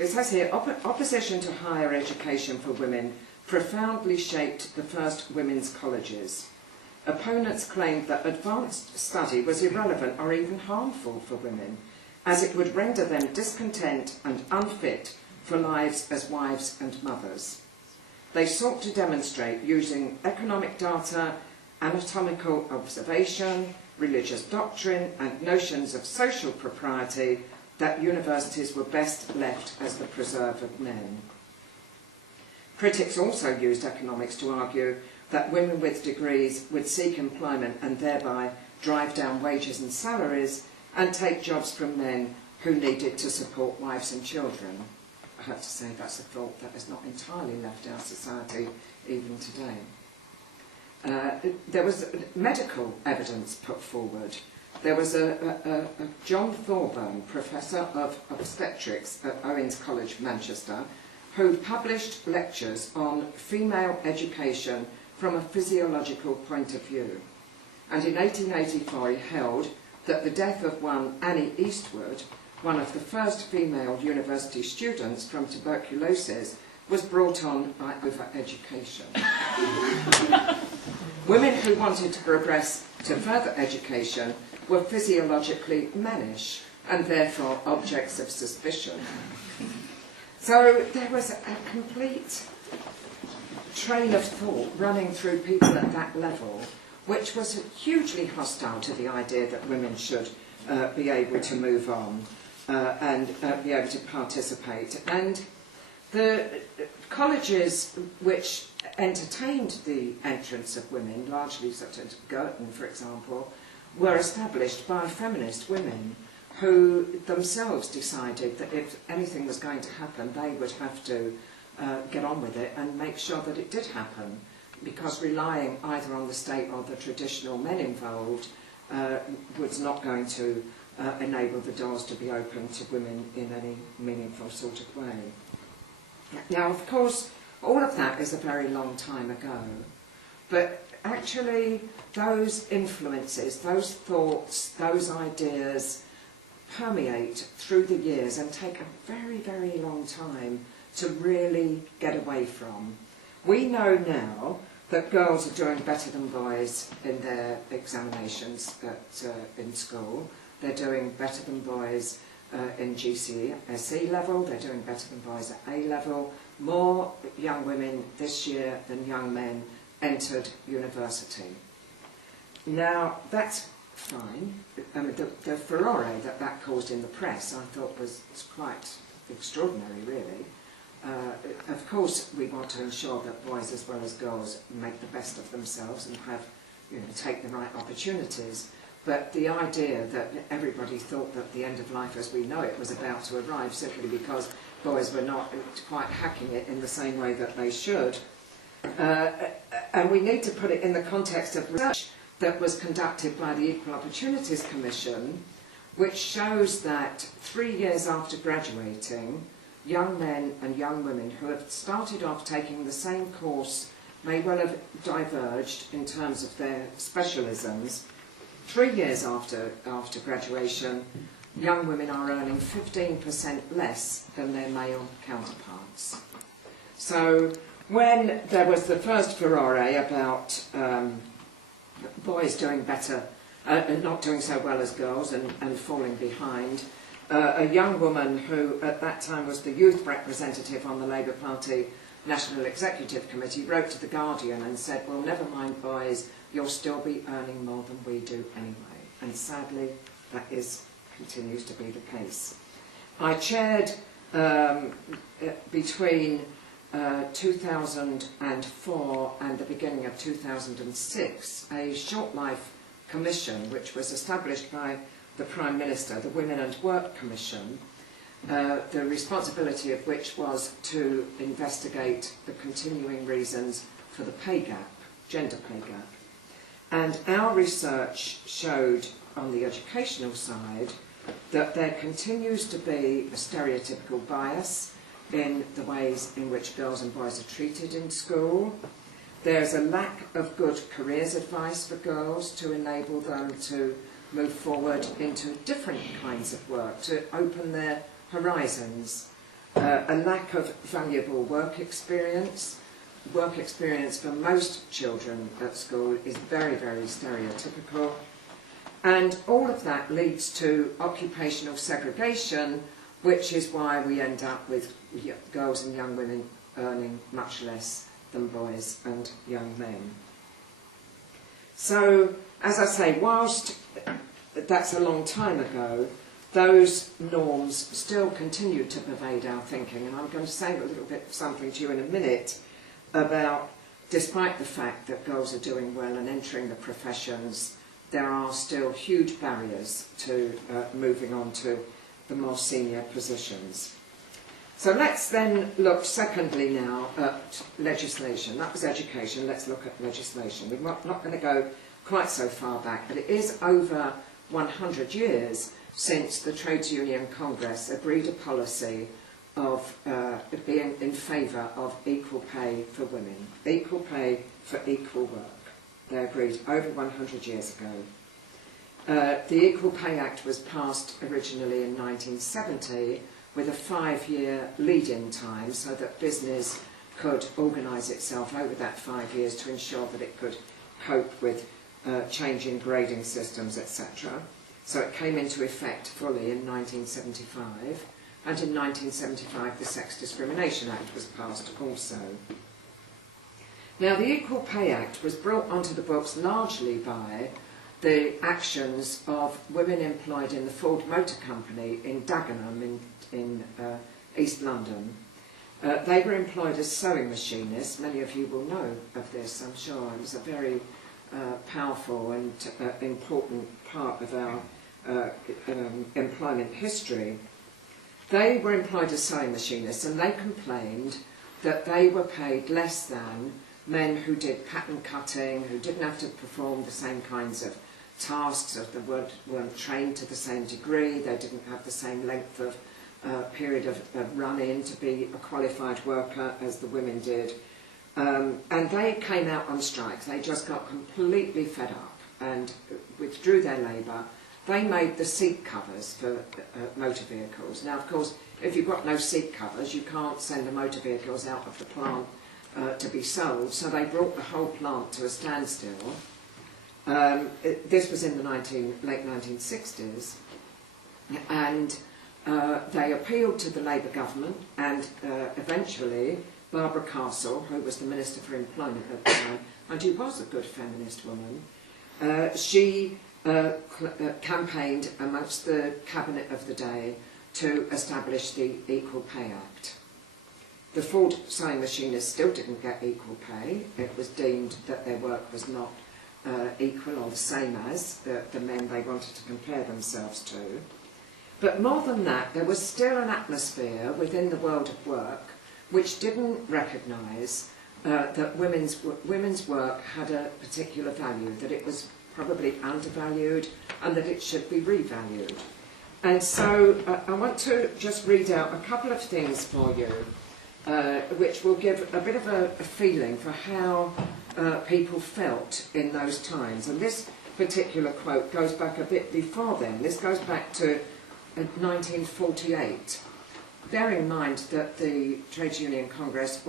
It says here, opposition to higher education for women profoundly shaped the first women's colleges. Opponents claimed that advanced study was irrelevant or even harmful for women, as it would render them discontent and unfit for lives as wives and mothers. They sought to demonstrate, using economic data, anatomical observation, religious doctrine, and notions of social propriety, that universities were best left as the preserve of men. Critics also used economics to argue that women with degrees would seek employment and thereby drive down wages and salaries and take jobs from men who needed to support wives and children. I have to say that's a thought that has not entirely left our society even today. There was medical evidence put forward. There was a John Thorburn, Professor of Obstetrics at Owens College, Manchester, who published lectures on female education from a physiological point of view. And in 1884 he held that the death of one Annie Eastwood, one of the first female university students from tuberculosis, was brought on by over-education. Women who wanted to progress to further education were physiologically mannish and therefore objects of suspicion. So there was a complete train of thought running through people at that level, which was hugely hostile to the idea that women should be able to move on and be able to participate. And the colleges which entertained the entrance of women, largely such as Girton, for example, were established by feminist women who themselves decided that if anything was going to happen, they would have to get on with it and make sure that it did happen, because relying either on the state or the traditional men involved was not going to enable the doors to be open to women in any meaningful sort of way. Now, of course, all of that is a very long time ago, but actually those influences, those thoughts, those ideas permeate through the years and take a very, very long time to really get away from. We know now that girls are doing better than boys in their examinations in school. They're doing better than boys in GCSE level. They're doing better than boys at A level. More young women this year than young men entered university. Now, that's fine. I mean, the furore that caused in the press, I thought was quite extraordinary, really. Of course, we want to ensure that boys as well as girls make the best of themselves and have, take the right opportunities. But the idea that everybody thought that the end of life as we know it was about to arrive simply because boys were not quite hacking it in the same way that they should. And we need to put it in the context of research that was conducted by the Equal Opportunities Commission, which shows that 3 years after graduating, young men and young women who have started off taking the same course may well have diverged in terms of their specialisms. 3 years after graduation, young women are earning 15% less than their male counterparts. So when there was the first furore about boys doing better, not doing so well as girls and falling behind, a young woman who at that time was the youth representative on the Labour Party National Executive Committee wrote to The Guardian and said, well, never mind boys, you'll still be earning more than we do anyway. And sadly, that continues to be the case. I chaired between 2004 and the beginning of 2006 a short life commission which was established by the Prime Minister, the Women and Work Commission, the responsibility of which was to investigate the continuing reasons for the pay gap, gender pay gap. And our research showed on the educational side that there continues to be a stereotypical bias in the ways in which girls and boys are treated in school. There's a lack of good careers advice for girls to enable them to move forward into different kinds of work, to open their horizons. a lack of valuable work experience. Work experience for most children at school is very, very stereotypical. And all of that leads to occupational segregation, which is why we end up with girls and young women earning much less than boys and young men. So, as I say, whilst that's a long time ago, those norms still continue to pervade our thinking, and I'm going to say a little bit something to you in a minute about, despite the fact that girls are doing well and entering the professions, there are still huge barriers to moving on to the more senior positions. So let's then look secondly now at legislation. That was education, let's look at legislation. We're not going to go quite so far back, but it is over 100 years since the Trades Union Congress agreed a policy of being in favour of equal pay for women, equal pay for equal work. They agreed over 100 years ago. The Equal Pay Act was passed originally in 1970 with a 5-year lead-in time so that business could organise itself over that 5 years to ensure that it could cope with changing grading systems, etc. So it came into effect fully in 1975, and in 1975 the Sex Discrimination Act was passed also. Now the Equal Pay Act was brought onto the books largely by the actions of women employed in the Ford Motor Company in Dagenham in East London. They were employed as sewing machinists. Many of you will know of this, I'm sure. It was a very powerful and important part of our employment history. They were employed as sewing machinists, and they complained that they were paid less than men who did pattern cutting, who didn't have to perform the same kinds of tasks, or they weren't trained to the same degree, they didn't have the same length of period of run-in to be a qualified worker as the women did. And they came out on strike. They just got completely fed up and withdrew their labour. They made the seat covers for motor vehicles. Now, of course, if you've got no seat covers, you can't send the motor vehicles out of the plant to be sold, so they brought the whole plant to a standstill. This was in the late 1960s, and they appealed to the Labour government, and eventually Barbara Castle, who was the Minister for Employment at the time, and who was a good feminist woman, she campaigned amongst the cabinet of the day to establish the Equal Pay Act. The Ford sewing machinists still didn't get equal pay. It was deemed that their work was not equal or the same as the men they wanted to compare themselves to. But more than that, there was still an atmosphere within the world of work which didn't recognise that women's work had a particular value, that it was probably undervalued and that it should be revalued. And so I want to just read out a couple of things for you which will give a bit of a feeling for how people felt in those times. And this particular quote goes back a bit before then. This goes back to 1948. Bear in mind that the Trades Union Congress,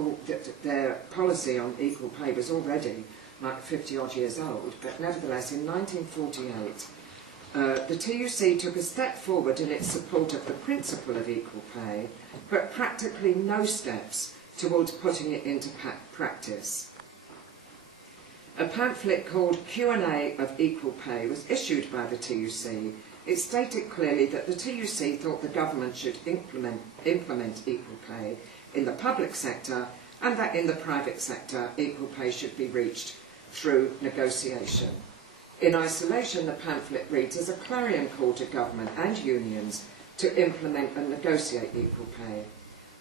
their policy on equal pay was already like 50-odd years old, but nevertheless in 1948 the TUC took a step forward in its support of the principle of equal pay, but practically no steps towards putting it into practice. A pamphlet called Q&A of Equal Pay was issued by the TUC. It stated clearly that the TUC thought the government should implement equal pay in the public sector, and that in the private sector equal pay should be reached through negotiation. In isolation, the pamphlet reads as a clarion call to government and unions to implement and negotiate equal pay.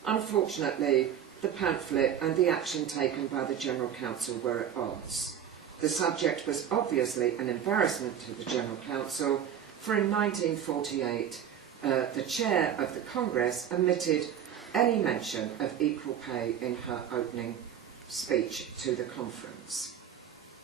Unfortunately, the pamphlet and the action taken by the General Council were at odds. The subject was obviously an embarrassment to the General Council, for in 1948 the chair of the Congress omitted any mention of equal pay in her opening speech to the conference.